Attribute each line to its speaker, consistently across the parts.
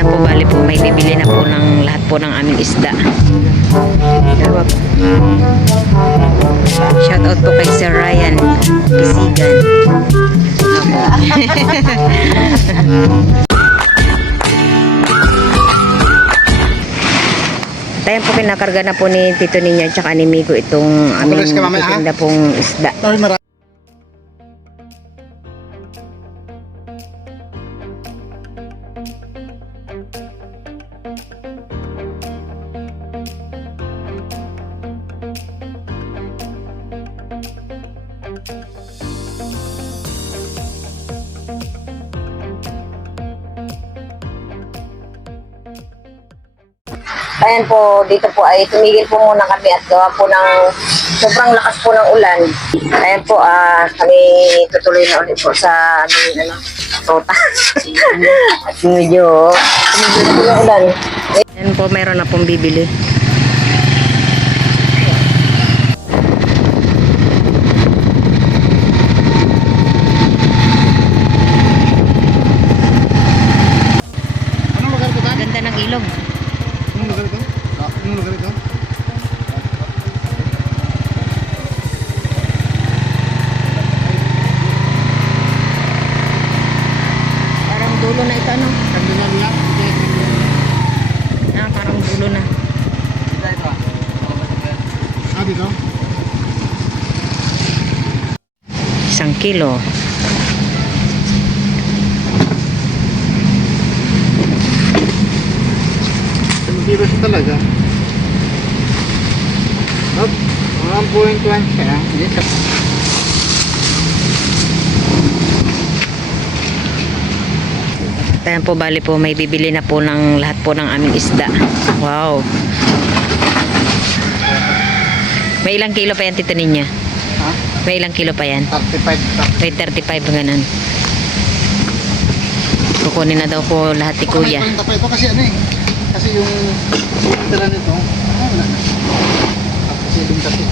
Speaker 1: Ayan po, bali po, may bibili na po ng lahat po ng aming isda. Shout out po kay Sir Ryan Pisigan. Tayo po kinakarga na po ni Tito Ninyo at saka ni Migo itong aming titinda pong isda. Ayan po, dito po ay tumigil po muna kami at gawa po ng sobrang lakas po ng ulan. Ayan po, ah, kami tutuloy na ulit po sa aming ano, tota. at medyo tumigil po yung ulan. Ayan po, meron na pong bibili.
Speaker 2: Anong lugar ito, Tan?
Speaker 1: Ganda ng ilog.
Speaker 2: Anong lugar ito? Ah, Anong lugar ito?
Speaker 1: Parang dulo na ito, ano?
Speaker 2: Terminal niya.
Speaker 1: Ah, parang dulo na.
Speaker 2: Ah, dito?
Speaker 1: Isang kilo.
Speaker 2: Tumigil siya talaga. 1.1 siya. Dito.
Speaker 1: Ayan po, bali po, may bibili na po ng lahat po ng aming isda. Wow. May ilang kilo pa yan, Tito Ninya?
Speaker 2: Ha?
Speaker 1: May ilang kilo pa yan?
Speaker 2: 35.
Speaker 1: May 35 ganun. Kukunin na daw po lahat ni Kuya.
Speaker 2: Baka may 40 pa ito kasi ano eh. Kasi yung tira nito, na. Kasi.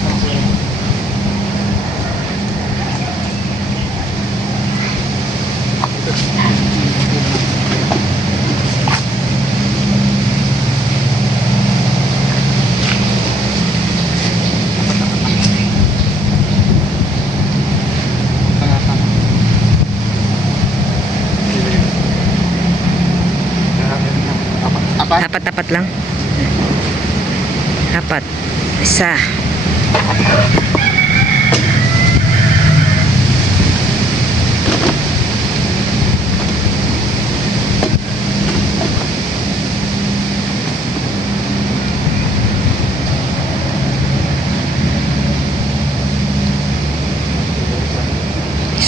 Speaker 1: Apat-apat lang. Apat. Isa.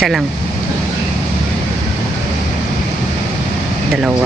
Speaker 1: Isa lang. Dalawa.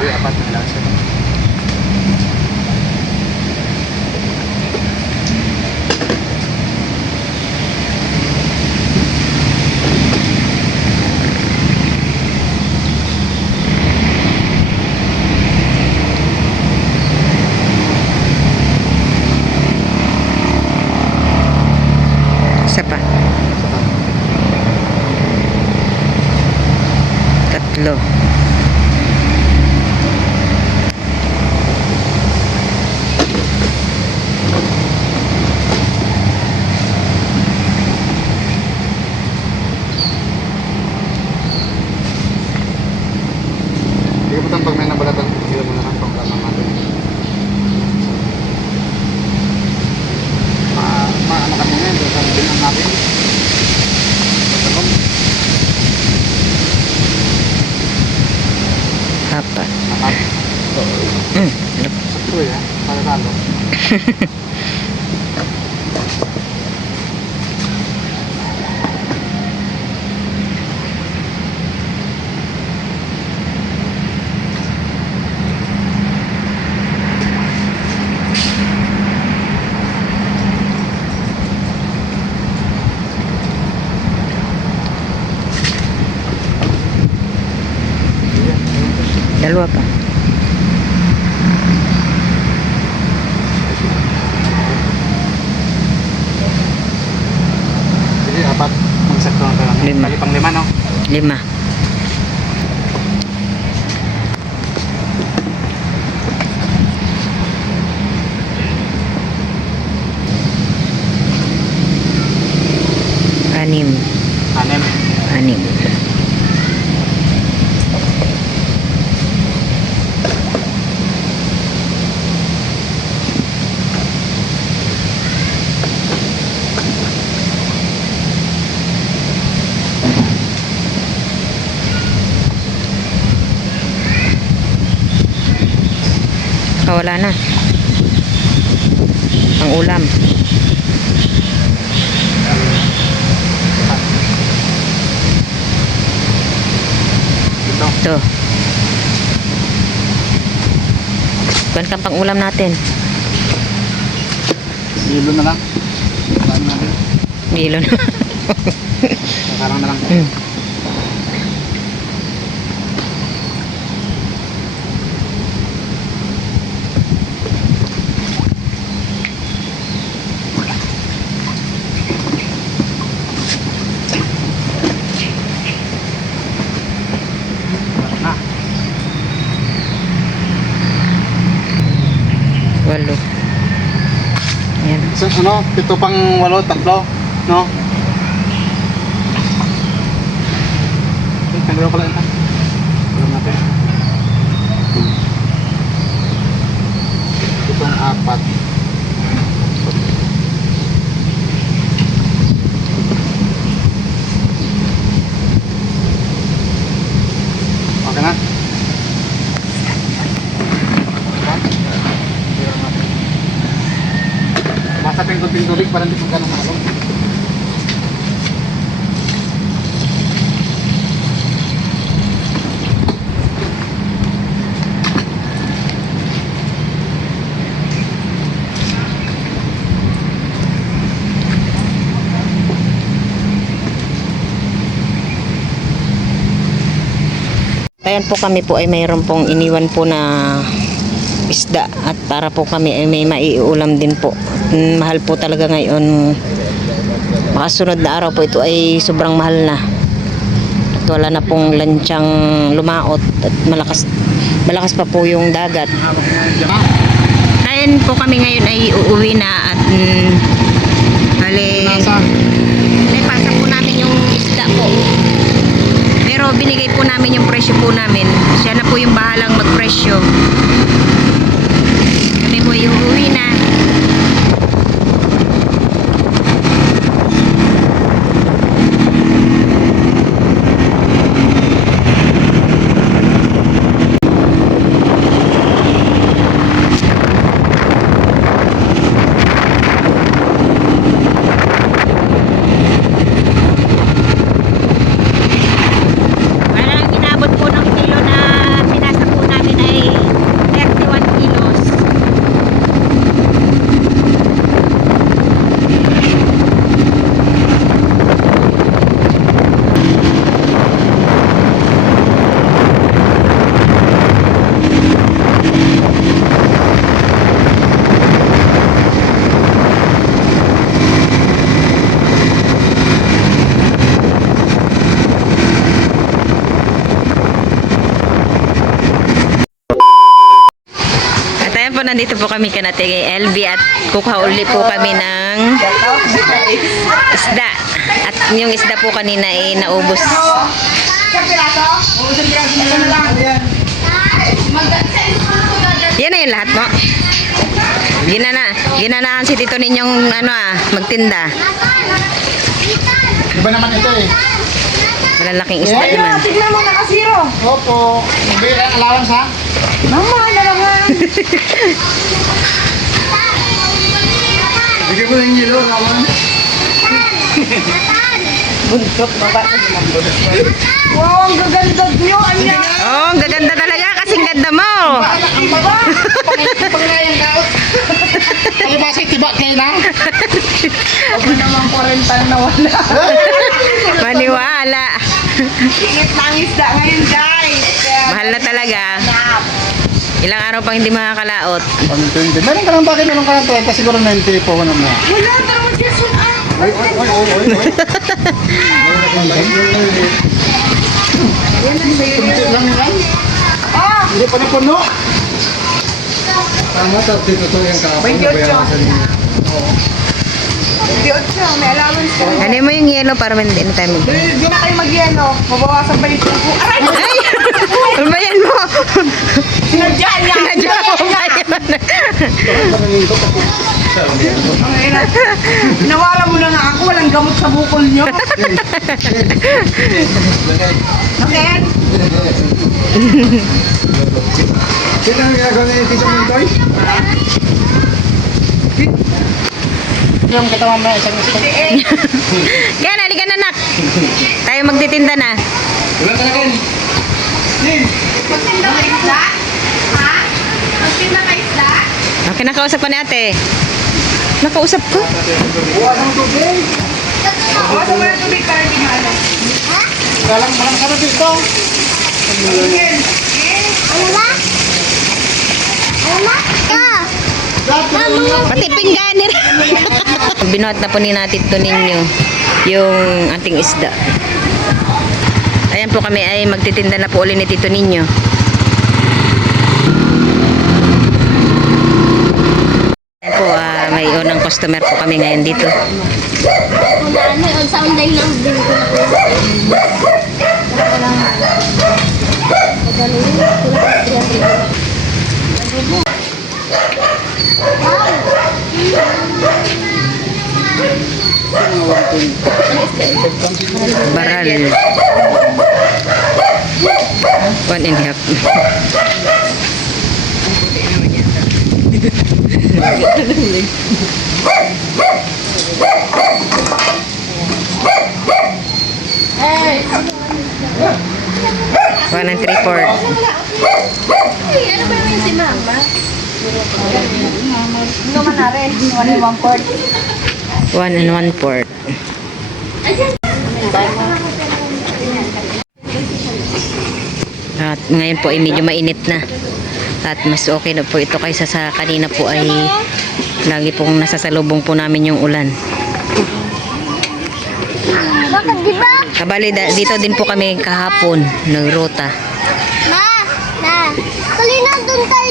Speaker 1: Wala na. Ang ulam.
Speaker 2: Ito.
Speaker 1: Ban ka pang ulam natin.
Speaker 2: Hilo na lang.
Speaker 1: Milo na.
Speaker 2: Kakarang na lang.
Speaker 1: Mm.
Speaker 2: Na.
Speaker 1: Walo. Yan.
Speaker 2: Ano, pito pang walo, tatlo, no? Tanggalin ko lang ito.
Speaker 1: Ayan po kami po ay mayroon pong iniwan po na isda at para po kami ay may maiulam din po. Mm, mahal po talaga ngayon. Makasunod na araw po ito ay sobrang mahal na. At wala na pong lansyang lumaot at malakas malakas pa po yung dagat. Ayan po kami ngayon ay uuwi na at mm, bali,
Speaker 2: Nasa?
Speaker 1: Naipasa po namin yung isda po. Pero binigay po namin yung presyo po namin. Siya na po yung bahalang magpresyo. Kami po yung uwi na. Parang inabot po ng kilo na pinasa po namin ay 31 kilos. At ayan po, nandito po kami kanate kay LB at kukauli po kami ng isda. At yung isda po kanina ay naubos. Yan na yung lahat mo. Ginana, ginanahan si Tito ninyong ano ah, magtinda.
Speaker 2: Iba naman ito eh.
Speaker 1: Malalaking isda naman.
Speaker 3: tignan mo nakasiro.
Speaker 2: Opo. May allowance ha?
Speaker 3: Mama, na naman.
Speaker 2: Bigyan ko ng yelo, naman.
Speaker 3: Buntot, baba. Wow, ang gaganda nyo. Anya.
Speaker 1: Oh, ang gaganda talaga kasing ganda mo.
Speaker 2: Ang baba. Pangayang kaot. Ano ba si tiba kayo na?
Speaker 3: Ako naman 40 na wala.
Speaker 1: Maniwala.
Speaker 3: Ingit na ang isda ngayon, guys. Kaya,
Speaker 1: Mahal na talaga. Ilang araw pang hindi makakalaot.
Speaker 2: 120. Meron ka ng bakit meron ka ng 20? Siguro 90 po ko naman.
Speaker 3: Wala, tara mo dyan, sun. Ah,
Speaker 2: Oy, oy, oy, oy, oy. Kunti lang yan.
Speaker 3: ah,
Speaker 2: Hindi pa napuno. Tama, tapos dito to yung kapon.
Speaker 3: May
Speaker 2: nabayaran
Speaker 3: yun
Speaker 2: sa
Speaker 3: di otso, may allowance ka.
Speaker 1: Ano mo yung yellow para hindi na tayo mag-
Speaker 3: Hindi na kayo mag-yelo. Mabawasan pa yung tubo. Aray!
Speaker 1: Ay! Ano ba yan mo?
Speaker 3: Sinadya niya!
Speaker 1: Nadya mo
Speaker 3: ina. Nawala mo na nga ako. Walang gamot sa bukol nyo. Bakit?
Speaker 2: Sino ang ginagawa ni Tito Mintoy? Yung katawan mo isang gusto.
Speaker 1: Yan, halika na nak. Tayo magtitinda na.
Speaker 2: Wala talaga. Sin!
Speaker 3: Magtinda ka isda? Ha? Magtinda ka isda?
Speaker 1: Okay, nakausap ka ni ate. Nakausap ko?
Speaker 2: Buwa ng tubig.
Speaker 3: Oo, sa mga tubig para di malo.
Speaker 2: Galang malang ka na dito.
Speaker 3: Yan.
Speaker 1: Pati pingganin. Binuhat na po ni natin to ninyo yung ating isda. Ayan po kami ay magtitinda na po ulit ni Tito Ninyo. Ayan po, ah, may unang customer po kami ngayon dito.
Speaker 4: Ano yun, sa online lang din ko na
Speaker 1: Baral. One and a half. One and three fourth.
Speaker 4: Ano ba yung si mama?
Speaker 3: Ano man na rin? One and one fourth.
Speaker 1: One and one fourth. At ngayon po ay medyo mainit na. At mas okay na po ito kaysa sa kanina po ay lagi pong nasasalubong po namin yung ulan.
Speaker 4: Bakit di ba?
Speaker 1: Kabali dito din po kami kahapon nagruta.
Speaker 4: Ma, na. Kalina doon tayo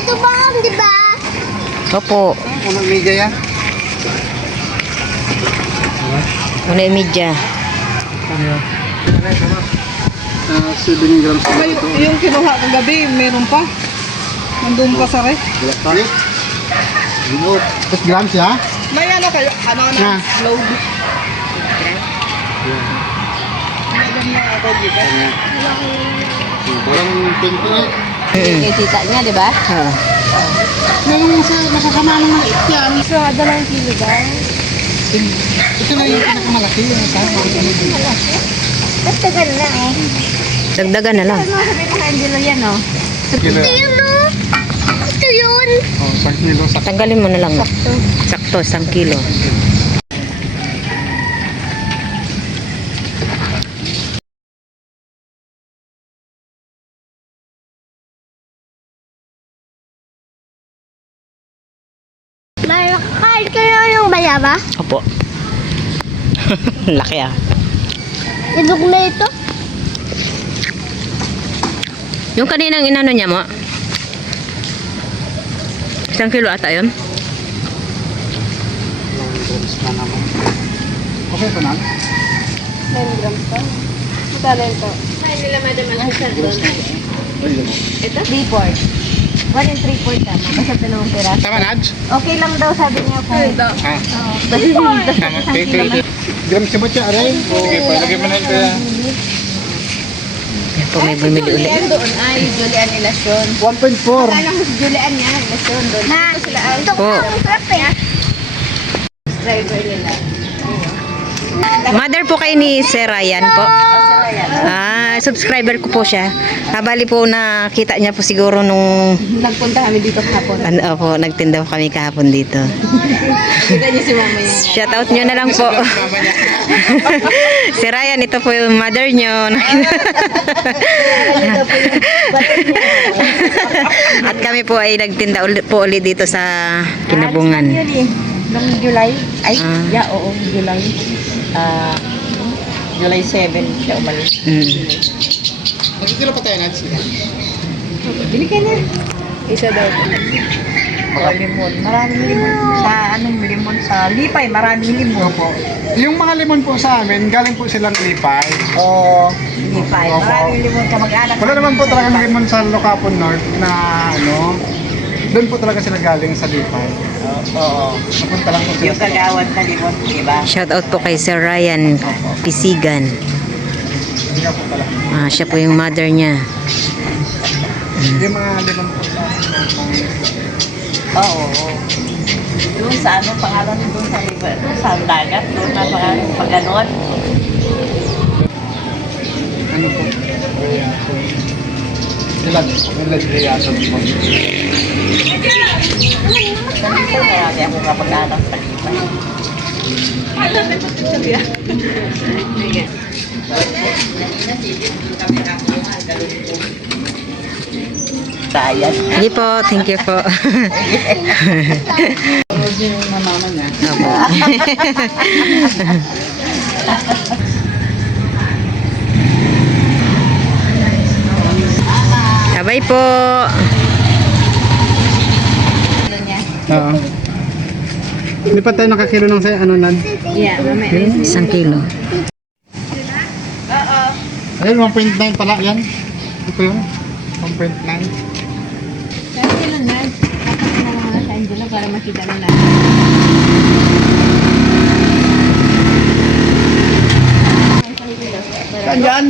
Speaker 4: tumaham, di ba?
Speaker 1: Opo,
Speaker 2: Unang media yan.
Speaker 1: una yung media.
Speaker 2: Ano yun? Ah, 7 grams
Speaker 3: Ay,
Speaker 2: ito.
Speaker 3: yung kinuha ko gabi, meron pa. Nandun pa sa ref.
Speaker 2: Wala pa. Grams ya?
Speaker 3: May ano kayo, ano na,
Speaker 2: Na.
Speaker 3: load.
Speaker 2: Parang 28.
Speaker 1: Mm.
Speaker 4: tita niya, di ba?
Speaker 1: Oo.
Speaker 2: Yung sa masasama ng maliit yan.
Speaker 4: So, dalawang kilo ba?
Speaker 2: Ito na yung pinakamalaki. Yung.
Speaker 4: Tapos tagal na eh.
Speaker 1: Dagdagan na lang.
Speaker 4: Ano sabi ko kay Angelo yan, oh?
Speaker 2: Kilo.
Speaker 4: Yun, oh. Ito yun.
Speaker 2: Oh, isang kilo sa
Speaker 1: Tanggalin mo na lang. Sakto, isang kilo.
Speaker 4: Nakakain yung bayaba?
Speaker 1: Opo. Laki ah.
Speaker 4: Idog na ito?
Speaker 1: Yung kaninang inano niya mo? Isang kilo ata yun?
Speaker 2: Okay ito na.
Speaker 3: 9 grams pa. Magkala ito.
Speaker 4: Ay, nila madam ang hasal doon.
Speaker 3: Ito? 3-4. 1 and 3-4 tama. Basta dalawang pera.
Speaker 2: Tama Naj?
Speaker 3: Okay lang daw sabi niya po. Ay, daw.
Speaker 2: Ah.
Speaker 3: Basta
Speaker 2: Tama. Grams siya ba siya? Aray? Sige pa. Lagyan mo na ito yan.
Speaker 1: Yan po may bumili ulit.
Speaker 3: Julian doon ay Julian Ilasyon.
Speaker 2: 1.4.
Speaker 3: Kaya mo si Julian niya, Ilasyon doon. Na, sila ay
Speaker 1: Po.
Speaker 3: driver nila.
Speaker 1: Mother po kayo ni Sir Ryan po. Ah, subscriber ko po siya. Habali po nakita niya po siguro nung
Speaker 3: Nagpunta kami dito kahapon.
Speaker 1: ano po, nagtinda po kami kahapon dito.
Speaker 3: Kita niyo si mama niya.
Speaker 1: Shout out nyo na lang po. si Ryan, ito po yung mother nyo. At kami po ay nagtinda ulit po ulit dito sa Kinabungan.
Speaker 3: Yun eh. Nung July. Ay,
Speaker 1: Ah.
Speaker 3: yeah, oo, July. Ah, July 7 siya umalis.
Speaker 1: Mm.
Speaker 2: Magkikilo pa tayo Naj?
Speaker 3: Bili ka na. Isa daw. Mga limon. Maraming limon. Sa anong limon? Sa lipay, maraming limon.
Speaker 2: Opo. Yung mga limon po sa amin, galing po silang lipay.
Speaker 3: Oo. Lipay.
Speaker 2: Opo.
Speaker 3: Maraming limon ka mag-anak.
Speaker 2: Wala naman po talagang limon sa Locapon North na ano, doon po talaga sila galing sa lipay.
Speaker 3: Oo.
Speaker 2: Napunta lang po sila
Speaker 3: Yung
Speaker 2: sa
Speaker 3: kagawad na limon, di ba?
Speaker 1: Shout out po kay Sir Ryan Pisigan.
Speaker 2: Hindi nga po pala.
Speaker 1: Ah, siya po yung mother niya.
Speaker 2: Yung mga limang po sa
Speaker 3: Oo. Doon sa ano, pangalan doon sa river, doon sa dagat, doon na pangalan, pag ganon.
Speaker 2: ano po? Ilag, ilag reason po.
Speaker 3: Ganun po, kaya di ako kapag-anak sa lipay. Sayang.
Speaker 1: Hindi po, thank you po.
Speaker 2: Yung mama.
Speaker 1: Opo. Abay po.
Speaker 2: Oo. Hindi pa tayo nakakilo ng sa ano nan.
Speaker 3: Yeah, mamaya.
Speaker 1: Isang kilo.
Speaker 2: Ayun, 1.9 pala yan. Ito yun. 1.9.
Speaker 3: Kaya sila na, kapag na mga sa Angela para makita na natin.
Speaker 2: Saan yan?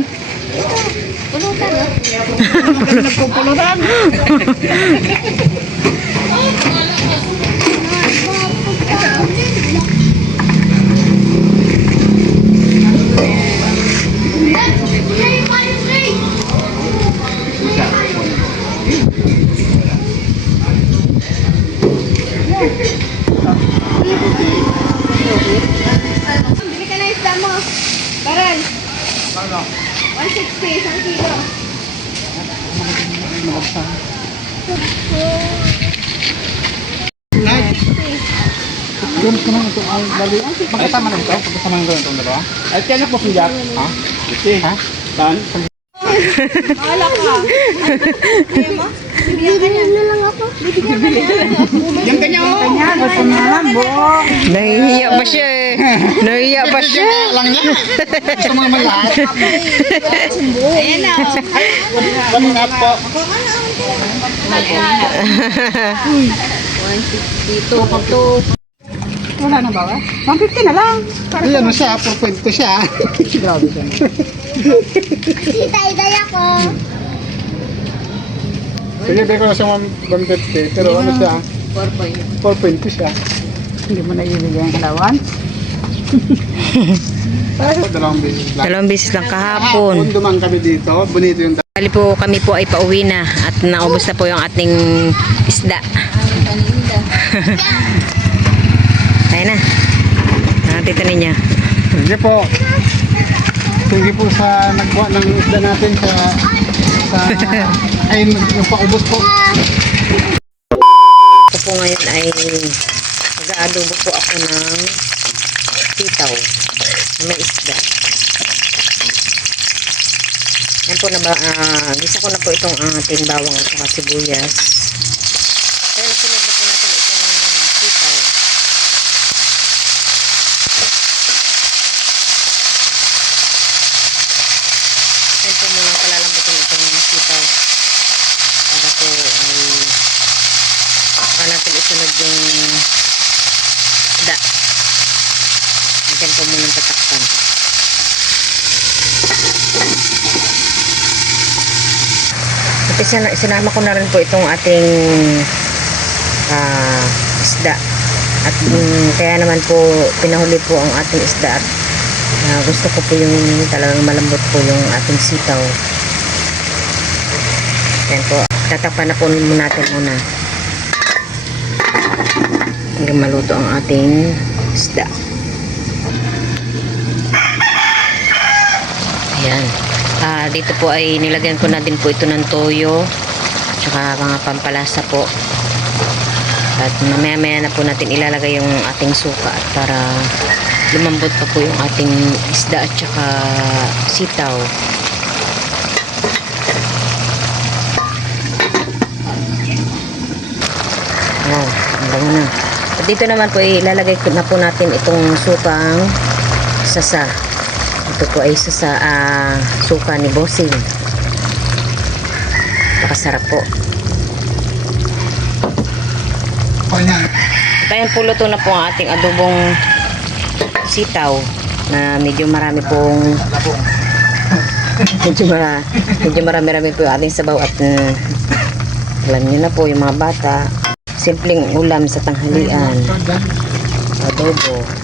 Speaker 3: Pulutan, no?
Speaker 2: Nagpupulutan. Magkasama lang ito. Magkasama lang ito dalawa. Ay, kaya po siya. Ha? Ito Ha? Saan?
Speaker 4: Mahala ka. Ayaw mo? Bibigyan ka niya. na lang ako. Bibigyan ka niya.
Speaker 2: Yung kanya oh.
Speaker 3: Kanya, gusto niya lang, buong.
Speaker 1: Nahihiya pa siya eh. Nahihiya pa siya.
Speaker 2: lang niya. Sa mga malahat.
Speaker 4: Ayan na. oh.
Speaker 2: One up po.
Speaker 3: Wala na ba? 150 na lang.
Speaker 2: Ay, ano siya? 4.2 siya. Grabe siya.
Speaker 4: Tita, iday ako.
Speaker 2: Sige, bigay ko na siya 150. Pero ano siya? 4.2 siya.
Speaker 3: Hindi mo na ibigay ang alawan.
Speaker 2: Dalawang beses lang.
Speaker 1: Dalawang beses lang
Speaker 2: Kahapon
Speaker 1: kahapon.
Speaker 2: dumang kami dito. Bonito yung
Speaker 1: Bali po kami po ay pauwi na at naubos na po yung ating isda. Ayan na. Nakatito ninyo.
Speaker 2: Sige po. Sige po sa nagbuwa ng isda natin sa sa ay yung paubos po.
Speaker 1: Ako po ngayon ay mag-aadobo po ako ng sitaw na may isda. Yan po na ba, ah, gisa ko na po itong ating bawang at saka sibuyas. Kaya nasunod na po natin itong sitaw. Yan po muna palalambutin itong sitaw. Para po ay saka natin isunod yung da. Natin po muna tatakpan. At isina- sinama ko na rin po itong ating ah, isda. At mm, kaya naman po pinahuli po ang ating isda at ah, gusto ko po yung talagang malambot po yung ating sitaw. Yan po. Tatakpan na po natin muna. Hanggang maluto ang ating isda. Ayan. Ah, dito po ay nilagyan ko na din po ito ng toyo. Tsaka mga pampalasa po. At mamaya maya na po natin ilalagay yung ating suka para lumambot pa po yung ating isda at tsaka sitaw. Ayan, ang na. At dito naman po ilalagay na po natin itong sukang sasa. Ito po ay sasa ah, suka ni Bossing. Napakasarap po. At ayan po luto na po ang ating adobong sitaw na medyo marami pong medyo, mara, medyo marami-rami po yung ating sabaw at mm, Alam niyo na po yung mga bata. Simpleng ulam sa tanghalian. Adobo.